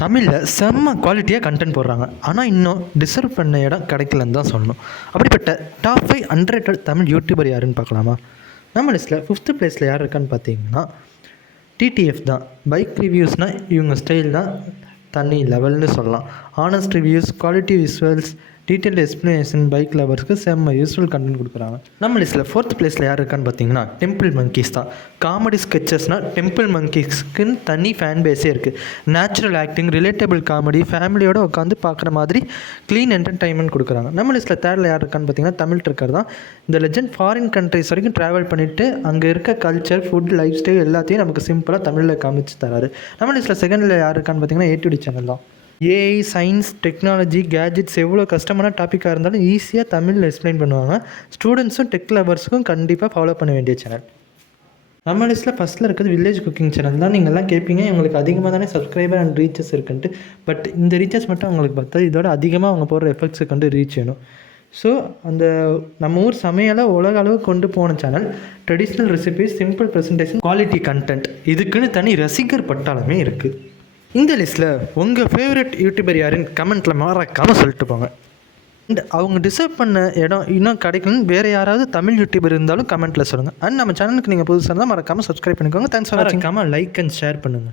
தமிழில் செம்ம குவாலிட்டியாக கண்டென்ட் போடுறாங்க. ஆனால் இன்னும் டிசர்வ் பண்ண இடம் கிடைக்கலன்னு தான் சொல்லணும். அப்படிப்பட்ட டாப் 5 அன்ரேட்டட் தமிழ் யூடியூபர் யாருன்னு பார்க்கலாமா? நம்ம லிஸ்ட்டில் 5th பிளேஸில் யார் இருக்கான்னு பார்த்தீங்கன்னா டிடிஎஃப் தான். பைக் ரிவ்யூஸ்னால் இவங்க ஸ்டைல் தான் தனி லெவல்னு சொல்லலாம். Honest reviews, quality visuals, detail explanation, bike லவர்ஸ்க்கு செம்ம யூஸ்ஃபுல் கண்டென்ட் கொடுக்குறாங்க. நம்ம லிஸ்ட்டில் 4th பிளேஸில் யார் இருக்கான்னு பார்த்தீங்கன்னா டெம்பிள் மங்கீஸ் தான். காமெடி ஸ்கெச்சஸ்னால் டெம்பிள் மங்கீஸ்க்குன்னு தனி ஃபேன் பேஸே இருக்குது. நேச்சுரல் ஆக்டிங், ரிலேட்டபிள் காமெடி, ஃபேமிலியோடு உட்காந்து பார்க்குற மாதிரி க்ளீன் என்டர்டைன்மெண்ட் கொடுக்குறாங்க. நம்ம லிஸ்ட்டில் 3rd யார் இருக்கான்னு பார்த்தீங்கன்னா தமிழ் ட்ரக்கர் தான். இந்த லெஜண்ட் ஃபாரின் கண்ட்ரிஸ் வரைக்கும் ட்ராவல் பண்ணிவிட்டு அங்கே இருக்க கல்ச்சர், ஃபுட், லைஃப் ஸ்டைல் எல்லாத்தையும் நமக்கு சிம்பிளாக தமிழில் காமிச்சு தராரு. நம்ம லிஸ்ட்டில் 2nd யார் இருக்கான்னு பார்த்தீங்கன்னா ஏடிடி சேனல் தான். ஏஐ, சயின்ஸ், டெக்னாலஜி, கேஜெட்ஸ் எவ்வளோ கஷ்டமான டாப்பிக்காக இருந்தாலும் ஈஸியாக தமிழில் எக்ஸ்பிளைன் பண்ணுவாங்க. ஸ்டூடெண்ட்ஸும் டெக் லவர்ஸுக்கும் கண்டிப்பாக ஃபாலோ பண்ண வேண்டிய சேனல். நம்ம லிஸ்ட்டில் ஃபஸ்ட்டில் இருக்கிறது வில்லேஜ் குக்கிங் சேனல் தான். நீங்கள்லாம் கேட்பீங்க உங்களுக்கு அதிகமாக தானே சப்ஸ்கிரைபர் அண்ட் ரீச்சஸ் இருக்குன்ட்டு. பட் இந்த ரீச்சஸ் மட்டும் அவங்களுக்கு பார்த்தா இதோட அதிகமாக அவங்க போடுற எஃபெக்ட்ஸுக்கு வந்து ரீச் வேணும். ஸோ அந்த நம்ம ஊர் சமையலை உலக அளவு கொண்டு போன channel. Traditional recipes, simple presentation, quality content, இதுக்குன்னு தனி ரசிகர் பட்டாளமே இருக்குது. இந்த லிஸ்ட்டில் உங்கள் ஃபேவரட் யூடியூபர் யாருன்னு கமெண்ட்டில் மறக்காமல் சொல்லிட்டு போங்க. அண்ட் அவங்க டிசர்வ் பண்ண இடம் இன்னும் கிடைக்கணும்னு வேறு யாராவது தமிழ் யூடியூபர் இருந்தாலும் கமெண்ட்டில் சொல்லுங்கள். அண்ட் நம்ம சேனலுக்கு நீங்கள் புதுசாக இருந்தால் மறக்காமல் சப்ஸ்கிரைப் பண்ணிக்கோங்க. தேங்க்ஸ் ஃபார் வாட்சிங். லைக் அண்ட் ஷேர் பண்ணுங்கள்.